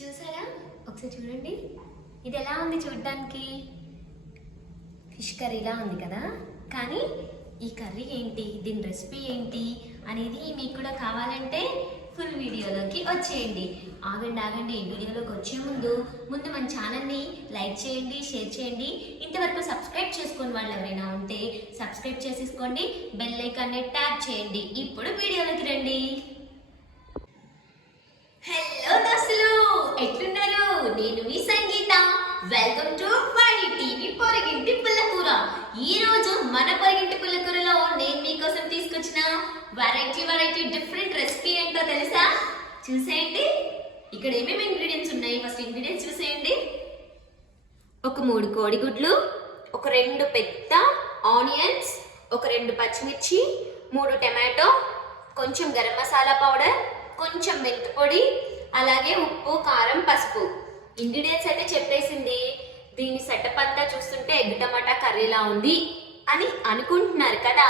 చూసారా? ఒకసారి చూడండి. ఇది ఎలా ఉంది చూడడానికి? ఫిష్ కర్రీలా ఉంది కదా. కానీ ఈ కర్రీ ఏంటి, దీని రెసిపీ ఏంటి అనేది మీకు కూడా కావాలంటే ఫుల్ వీడియోలోకి వచ్చేయండి. ఆగండి, వీడియోలోకి వచ్చే ముందు మన ఛానల్ని లైక్ చేయండి, షేర్ చేయండి. ఇంతవరకు సబ్స్క్రైబ్ చేసుకుని వాళ్ళు ఎవరైనా ఉంటే సబ్స్క్రైబ్ చేసేసుకోండి, బెల్ ఐకాన్ని ట్యాప్ చేయండి. ఇప్పుడు వీడియోలోకి రండి. హలో దోస్తులు, ఎట్లున్నారు? నేను మీ Sangeetha. Welcome to Vani TV పొరగింటి పుల్లకూర. ఈ రోజు మన పొరగింటి పుల్లకూరలో నేను మీకోసం తీసుకొచ్చిన వెరైటీ డిఫరెంట్ రెసిపీ ఏంటో తెలుసా? చూసేయండి. ఇక్కడ ఏమేమి ఇంగ్రీడియంట్స్ ఉన్నాయి, ఫస్ట్ ఇంగ్రీడియంట్స్ చూసేయండి. ఒక 3 కోడిగుడ్లు, ఒక 2 పెద్ద ఆనియన్స్, ఒక 2 పచ్చిమిర్చి, 3 టమాటో, కొంచెం గరం మసాలా పౌడర్, కొంచెం మెంతి పొడి, అలాగే ఉప్పు, కారం, పసుపు. ఇంగ్రీడియంట్స్ అయితే చెప్పేసింది. దీని సెటప్ అంతా చూస్తుంటే ఎగ్ టమాటా కర్రీలా ఉంది అని అనుకుంటున్నారు కదా,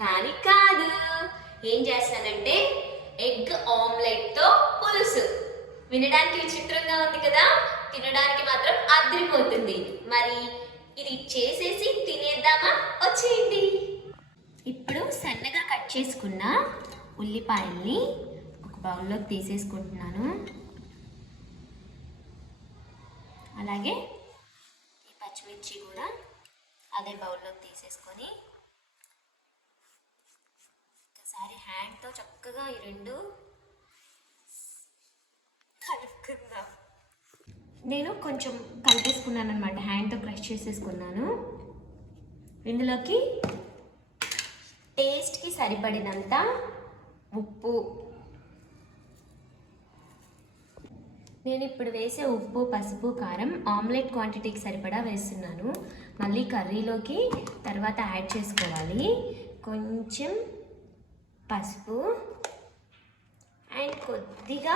కానీ కాదు. ఏం చేస్తానంటే ఎగ్ ఆమ్లెట్ తో పులుసు. వినడానికి విచిత్రంగా ఉంది కదా, తినడానికి మాత్రం అదిరిపోతుంది. మరి ఇది చేసేసి తినేద్దామా? వచ్చేయండి. ఇప్పుడు సన్నగా కట్ చేసుకున్న ఉల్లిపాయల్ని బౌల్లోకి తీసేసుకుంటున్నాను. అలాగే ఈ పచ్చిమిర్చి కూడా అదే బౌల్లోకి తీసేసుకొని ఒకసారి హ్యాండ్తో చక్కగా ఈ 2 కలుపుకుందాం. నేను కొంచెం కలిపేసుకున్నాను అనమాట, హ్యాండ్తో క్రష్ చేసేసుకున్నాను. ఇందులోకి టేస్ట్కి సరిపడినంత ఉప్పు. నేను ఇప్పుడు వేసే ఉప్పు, పసుపు, కారం ఆమ్లెట్ క్వాంటిటీకి సరిపడా వేస్తున్నాను. మళ్ళీ కర్రీలోకి తర్వాత యాడ్ చేసుకోవాలి. కొంచెం పసుపు అండ్ కొద్దిగా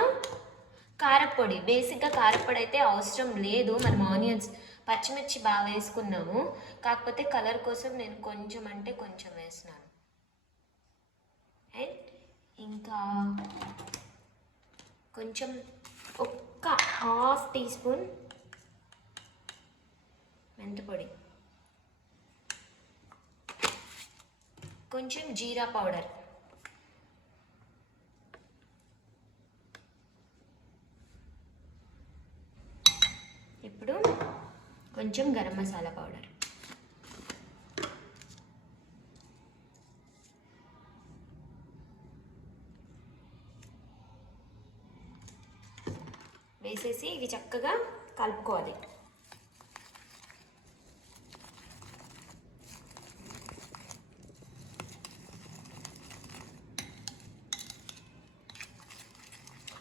కారపొడి. బేసిక్గా కారపొడి అయితే అవసరం లేదు, మనం ఆనియన్స్, పచ్చిమిర్చి బాగా వేసుకున్నాము. కాకపోతే కలర్ కోసం నేను కొంచెం అంటే కొంచెం వేస్తున్నాను. అండ్ ఇంకా కొంచెం ఒక్క 1/2 టీ స్పూన్ మెంతిపొడి, కొంచెం జీరా పౌడర్, ఇప్పుడు కొంచెం గరం మసాలా పౌడర్, వేసేసి ఇవి చక్కగా కలుపుకోవాలి.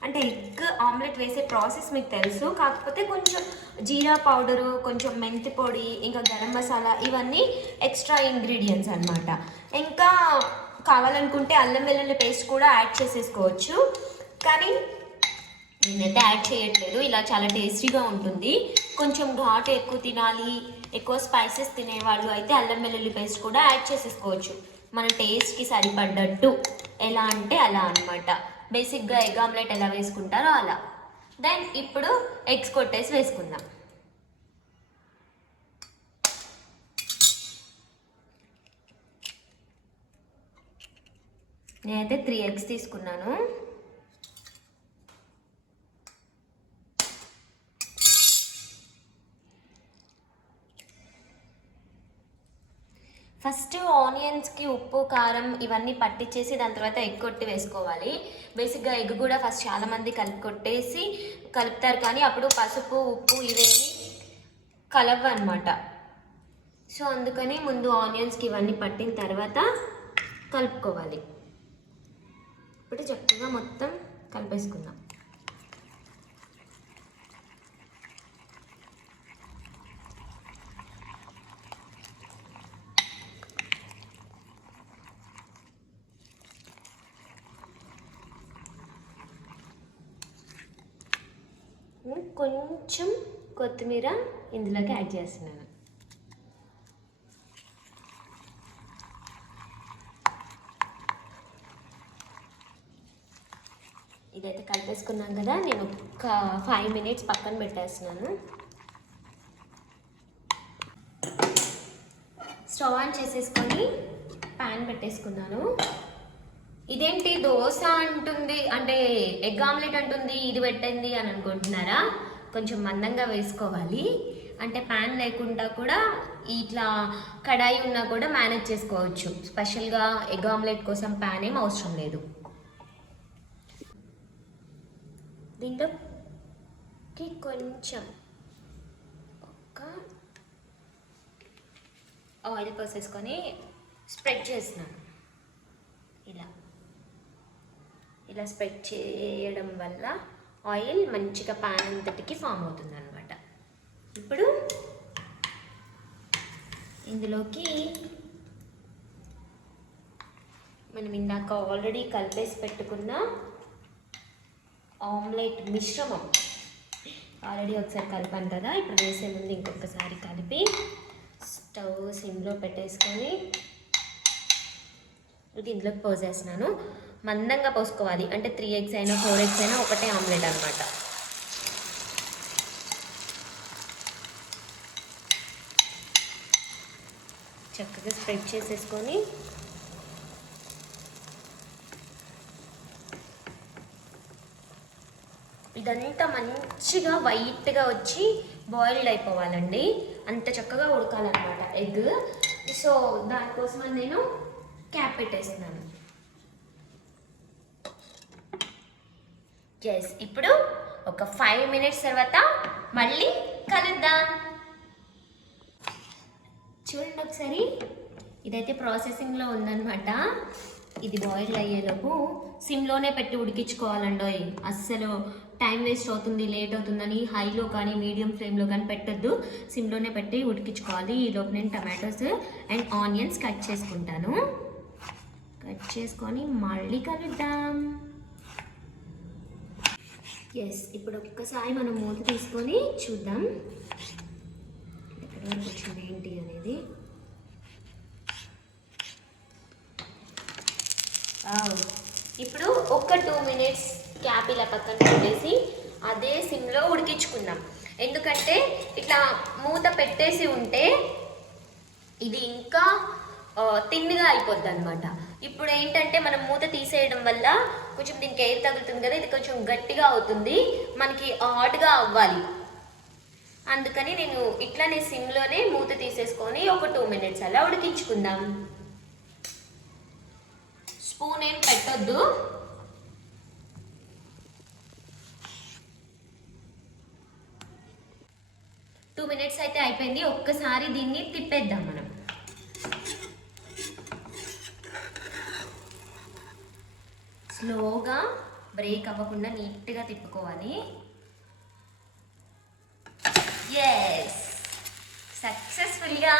అంటే ఎగ్ ఆమ్లెట్ వేసే ప్రాసెస్ మీకు తెలుసు, కాకపోతే కొంచెం జీరా పౌడరు, కొంచెం మెంతి పొడి, ఇంకా గరం మసాలా, ఇవన్నీ ఎక్స్ట్రా ఇంగ్రీడియంట్స్ అన్నమాట. ఇంకా కావాలనుకుంటే అల్లం వెల్లుల్లి పేస్ట్ కూడా యాడ్ చేసేసుకోవచ్చు, కానీ నేనైతే యాడ్ చేయట్లేదు. ఇలా చాలా టేస్టీగా ఉంటుంది. కొంచెం ఘాటు ఎక్కువ తినాలి, ఎక్కువ స్పైసెస్ తినేవాళ్ళు అయితే అల్లం వెల్లుల్లి పేస్ట్ కూడా యాడ్ చేసేసుకోవచ్చు, మన టేస్ట్కి సరిపడ్డట్టు. ఎలా అంటే అలా అనమాట. బేసిక్గా ఎగ్ ఆమ్లెట్ ఎలా వేసుకుంటారో అలా. దెన్ ఇప్పుడు ఎగ్స్ కొట్టేసి వేసుకుందాం. నేనైతే 3 ఎగ్స్ తీసుకున్నాను. ఫస్ట్ ఆనియన్స్కి ఉప్పు, కారం ఇవన్నీ పట్టించేసి దాని తర్వాత ఎగ్ కొట్టి వేసుకోవాలి. బేసిక్గా ఎగ్ కూడా ఫస్ట్ చాలామంది కొట్టేసి కలుపుతారు, కానీ అప్పుడు పసుపు, ఉప్పు ఇవేమి కలవ అనమాట. సో అందుకని ముందు ఆనియన్స్కి ఇవన్నీ పట్టిన తర్వాత కలుపుకోవాలి. ఇప్పుడు చక్కగా మొత్తం కలిపేసుకుందాం. కొంచెం కొత్తిమీర ఇందులోకి యాడ్ చేస్తున్నాను. ఇదైతే కలిపేసుకున్నాం కదా, నేను ఒక 5 minutes పక్కన పెట్టేస్తున్నాను. స్టవ్ ఆన్ చేసేసుకొని ప్యాన్ పెట్టేసుకున్నాను. ఇదేంటి దోశ అంటుంది, అంటే ఎగ్ ఆమ్లెట్ అంటుంది, ఇది పెట్టింది అని అనుకుంటున్నారా? కొంచెం మందంగా వేసుకోవాలి. అంటే ప్యాన్ లేకుండా కూడా ఇట్లా కడాయి ఉన్నా కూడా మేనేజ్ చేసుకోవచ్చు. స్పెషల్గా ఎగ్ ఆమ్లెట్ కోసం ప్యాన్ ఏం అవసరం లేదు. దీంట్లోకి కొంచెం ఒక ఆయిల్ పోసేసుకొని స్ప్రెడ్ చేస్తున్నాను. ఇలా స్ప్రెడ్ చేయడం వల్ల ఆయిల్ మంచిగా ప్యాన్ అంతటికి ఫామ్ అవుతుంది అనమాట. ఇప్పుడు ఇందులోకి మనం ఇందాక ఆల్రెడీ కలిపేసి పెట్టుకున్న ఆమ్లెట్ మిశ్రమం ఆల్రెడీ ఒకసారి కలిపాను కదా, ఇప్పుడు వేసే ముందు ఇంకొకసారి కలిపి స్టవ్ సిమ్లో పెట్టేసుకొని ఇది ఇందులోకి పోసేస్తున్నాను. మందంగా పోసుకోవాలి, అంటే 3 eggs అయినా 4 eggs అయినా ఒకటే ఆమ్లెట్ అనమాట. చక్కగా స్ప్రెడ్ చేసేసుకొని ఇదంతా మంచిగా వైట్గా వచ్చి బాయిల్డ్ అయిపోవాలండి. అంత చక్కగా ఉడకాలన్నమాట ఎగ్. సో దానికోసమని నేను క్యాప్ పెట్టేస్తున్నాను. ఎస్, ఇప్పుడు ఒక 5 minutes తర్వాత మళ్ళీ కలుద్దాం. చూడండి ఒకసారి, ఇదైతే ప్రాసెసింగ్లో ఉందన్నమాట. ఇది బాయిల్ అయ్యేలోపు సిమ్లోనే పెట్టి ఉడికించుకోవాలండి. అస్సలు టైం వేస్ట్ అవుతుంది, లేట్ అవుతుందని హైలో కానీ మీడియం ఫ్లేమ్లో కానీ పెట్టద్దు. సిమ్లోనే పెట్టి ఉడికించుకోవాలి. ఈలోపు నేను టమాటోస్ అండ్ ఆనియన్స్ కట్ చేసుకుంటాను. కట్ చేసుకొని మళ్ళీ కలుద్దాం. ఎస్, ఇప్పుడు ఒక్కసారి మనం మూత తీసుకొని చూద్దాం ఎక్కడి వరకు వచ్చింది ఏంటి అనేది. ఇప్పుడు ఒక 2 minutes క్యాప్ ఇలా పక్కన పెట్టేసి అదే సిమ్లో ఉడికించుకుందాం. ఎందుకంటే ఇట్లా మూత పెట్టేసి ఉంటే ఇది ఇంకా తిన్నగా అయిపోద్ది అనమాట. ఇప్పుడు ఏంటంటే మనం మూత తీసేయడం వల్ల కొంచెం దీనికి ఎయిర్ తగులుతుంది కదా, ఇది కొంచెం గట్టిగా అవుతుంది, మనకి హాట్గా అవ్వాలి. అందుకని నేను ఇట్లానే సిమ్లోనే మూత తీసేసుకొని ఒక 2 minutes అలా ఉడికించుకుందాం. స్పూన్ ఏం పెట్టొద్దు. టూ మినిట్స్ అయితే అయిపోయింది. ఒక్కసారి దీన్ని తిప్పేద్దాం మనం. స్లోగా బ్రేక్ అవ్వకుండా నీట్గా తిప్పుకోవాలి. ఎస్, సక్సెస్ఫుల్గా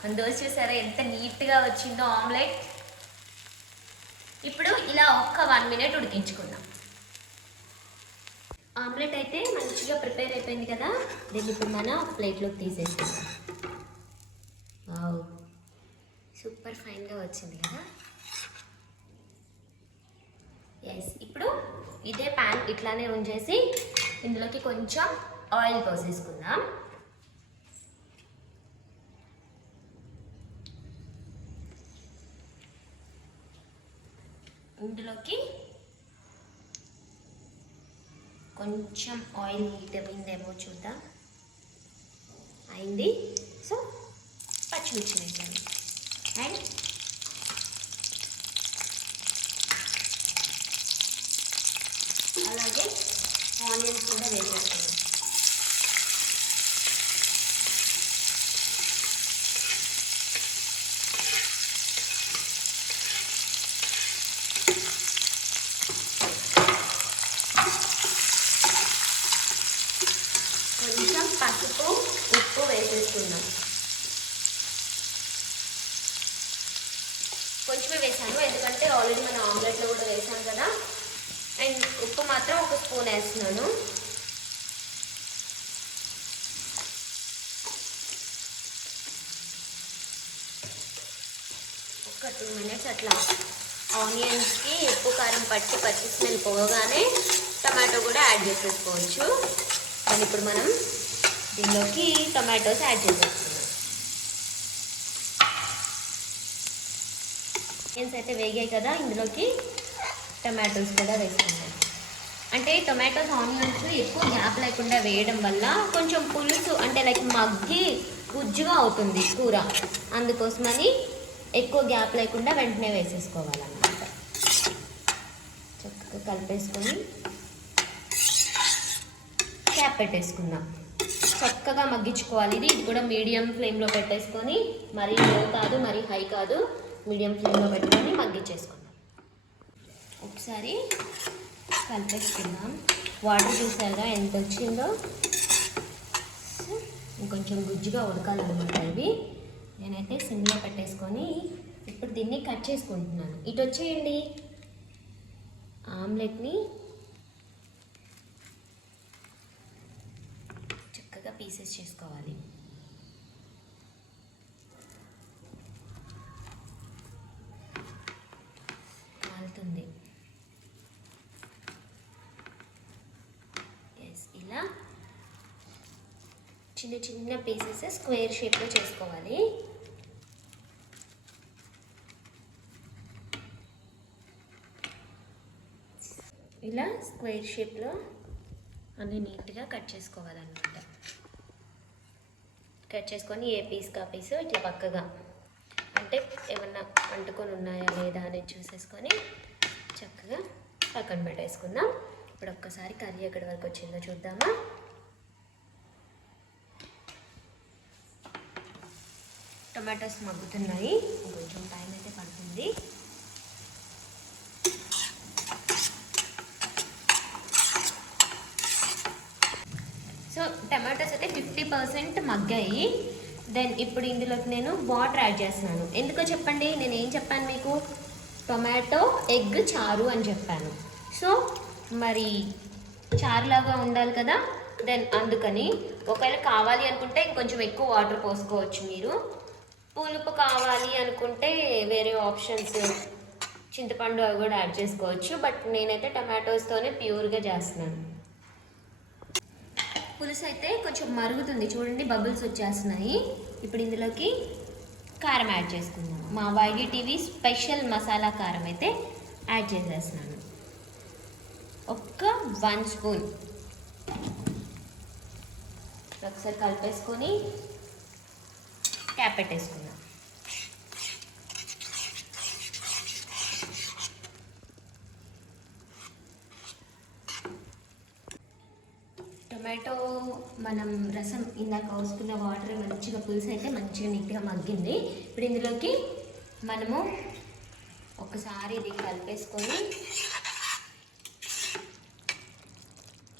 మన దోశ చూసారా ఎంత నీట్గా వచ్చిందో ఆమ్లెట్. ఇప్పుడు ఇలా ఒక్క 1 minute ఉడికించుకుందాం. ఆమ్లెట్ అయితే మంచిగా ప్రిపేర్ అయిపోయింది కదా, దీన్ని ఇప్పుడు మన ప్లేట్లోకి తీసేసుకుందాం. వావ్, సూపర్ ఫైన్గా వచ్చింది కదా. ఎస్, ఇప్పుడు ఇదే ప్యాన్ ఇట్లానే ఉంచేసి ఇందులోకి కొంచెం ఆయిల్ పోసేసుకుందాం. ఇందులోకి కొంచెం ఆయిల్ హీట్ అయిందేమో చూద్దాం. అయింది. సో పచ్చిమిర్చి వేసాను అండ్ అలాగే ఆనియన్స్ కూడా వేసేస్తున్నాను. కొంచెం పసుపు ఉప్పు వేసేసుకుందాం. కొంచెమే వేసాను ఎందుకంటే ఆల్రెడీ మన ఆమ్లెట్లో కూడా వేసాను కదా. అండ్ ఉప్పు మాత్రం ఒక స్పూన్ వేస్తున్నాను. ఒక 2 minutes అట్లా ఆనియన్స్కి ఉప్పు కారం పట్టి పచ్చి స్మెల్ పోగానే టమాటో కూడా యాడ్ చేసేసుకోవచ్చు. కానీ ఇప్పుడు మనం దీనిలోకి టమాటోస్ యాడ్ చేసేస్తున్నాం. ఆనియన్స్ అయితే వేగాయి కదా, ఇందులోకి టమాటోస్ కూడా వేసుకున్నాం. అంటే టొమాటోస్ ఆనియన్స్ ఎక్కువ గ్యాప్ లేకుండా వేయడం వల్ల కొంచెం పులుసు అంటే లైక్ మగ్గి గుజ్జుగా అవుతుంది కూర. అందుకోసమని ఎక్కువ గ్యాప్ లేకుండా వెంటనే వేసేసుకోవాలన్నమాట. చక్కగా కలిపేసుకొని క్యాప్ పెట్టేసుకుందాం. చక్కగా మగ్గించుకోవాలి. ఇది కూడా మీడియం ఫ్లేమ్లో పెట్టేసుకొని, మరీ లో కాదు మరీ హై కాదు, మీడియం ఫ్లేమ్లో పెట్టుకొని మగ్గించేసుకుందాం. ఒకసారి కలిపేసుకుందాం. వాటర్ చూసారా ఎంత వచ్చిందో. ఇంకొంచెం గుజ్జుగా ఉడకాలన్నమాట ఇవి. నేనైతే సిమ్లో పెట్టేసుకొని ఇప్పుడు దీన్ని కట్ చేసుకుంటున్నాను. ఇటు వచ్చేయండి. ఆమ్లెట్ని చక్కగా పీసెస్ చేసుకోవాలి. కాలుతుంది. ఇలా చిన్న చిన్న పీసెస్ స్క్వేర్ షేప్లో చేసుకోవాలి. ఇలా స్క్వేర్ షేప్లో అన్నీ నీట్గా కట్ చేసుకోవాలన్నమాట. కట్ చేసుకొని ఏ పీస్కి ఆ పీసు ఇట్లా పక్కగా అంటే ఏమన్నా అంటుకొని ఉన్నాయా లేదా అనేది చూసేసుకొని చక్కగా పక్కన పెట్టేసుకుందాం. ఇప్పుడు ఒక్కసారి కర్రీ ఎక్కడి వరకు వచ్చిందో చూద్దామా. టొమాటోస్ మగ్గుతున్నాయి, కొంచెం టైం అయితే పడుతుంది. సో టమాటోస్ అయితే 50% మగ్గాయి. దెన్ ఇప్పుడు ఇందులోకి నేను వాటర్ యాడ్ చేస్తున్నాను. ఎందుకో చెప్పండి, నేను ఏం చెప్పాను మీకు? టొమాటో ఎగ్ చారు అని చెప్పాను. సో మరి చారులాగా ఉండాలి కదా, దెన్ అందుకని ఒకవేళ కావాలి అనుకుంటే ఇంకొంచెం ఎక్కువ వాటర్ పోసుకోవచ్చు మీరు. పులుపు కావాలి అనుకుంటే వేరే ఆప్షన్స్ చింతపండు అవి కూడా యాడ్ చేసుకోవచ్చు. బట్ నేనైతే టమాటోస్తోనే ప్యూర్గా చేస్తున్నాను. పులుసు అయితే కొంచెం మరుగుతుంది చూడండి, బబుల్స్ వచ్చేస్తున్నాయి. ఇప్పుడు ఇందులోకి కారం యాడ్ చేసుకుందాం. మా వైడి టీవీ స్పెషల్ మసాలా కారం అయితే యాడ్ చేసేస్తున్నాను. ఒక్క 1 స్పూన్ ఒకసారి కలిపేసుకొని క్యాప్ పెట్టేసుకుందాం. టొమాటో మనం రసం ఇందాక పోసుకున్న వాటర్ మంచిగా పులుసు అయితే మంచిగా నీట్గా మగ్గింది. ఇప్పుడు ఇందులోకి మనము ఒకసారి ఇది కలిపేసుకొని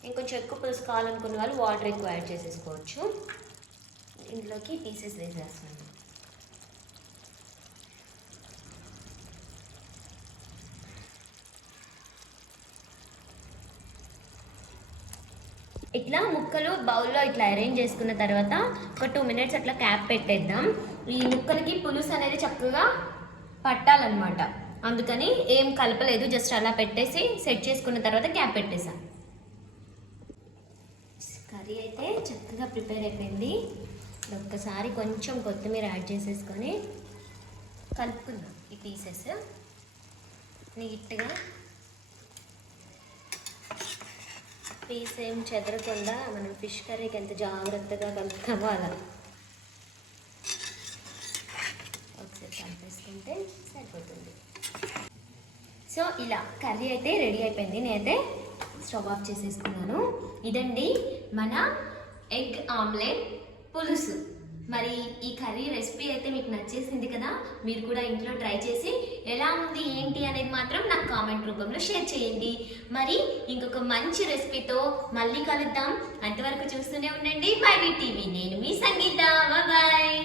ఇంకొంచెం ఎక్కువ పులుసు కావాలనుకున్న వాళ్ళు వాటర్ ఎక్కువ యాడ్ చేసేసుకోవచ్చు. ఇందులోకి పీసెస్ వేసేస్తాను. ఇట్లా ముక్కలు బౌల్లో ఇట్లా అరేంజ్ చేసుకున్న తర్వాత ఒక 2 మినిట్స్ అట్లా క్యాప్ పెట్టేద్దాం. ఈ ముక్కలకి పులుసు అనేది చక్కగా పట్టాలన్నమాట. అందుకని ఏం కలపలేదు, జస్ట్ అలా పెట్టేసి సెట్ చేసుకున్న తర్వాత క్యాప్ పెట్టేసాం. కర్రీ అయితే చక్కగా ప్రిపేర్ అయిపోయింది. ఒక్కసారి కొంచెం కొత్తిమీర యాడ్ చేసేసుకొని కలుపుకుందాం. ఈ పీసెస్ నీట్గా పీస్ ఏం చెదరకుండా మనం ఫిష్ కర్రీకి ఎంత జాగ్రత్తగా కలుపుతామో అలా ఒకసారి కలిపేసుకుంటే సరిపోతుంది. సో ఇలా కర్రీ అయితే రెడీ అయిపోయింది. నేనైతే స్టవ్ ఆఫ్ చేసేసుకున్నాను. ఇదండి మన ఎగ్ ఆమ్లెట్ పులుసు. మరి ఈ కర్రీ రెసిపీ అయితే మీకు నచ్చేసింది కదా, మీరు కూడా ఇంట్లో ట్రై చేసి ఎలా ఉంది ఏంటి అనేది మాత్రం నాకు కామెంట్ రూపంలో షేర్ చేయండి. మరి ఇంకొక మంచి రెసిపీతో మళ్ళీ కలుద్దాం. అంతవరకు చూస్తూనే ఉండండి వైడి టీవీ. నేను మీ సంగీత. బాయ్.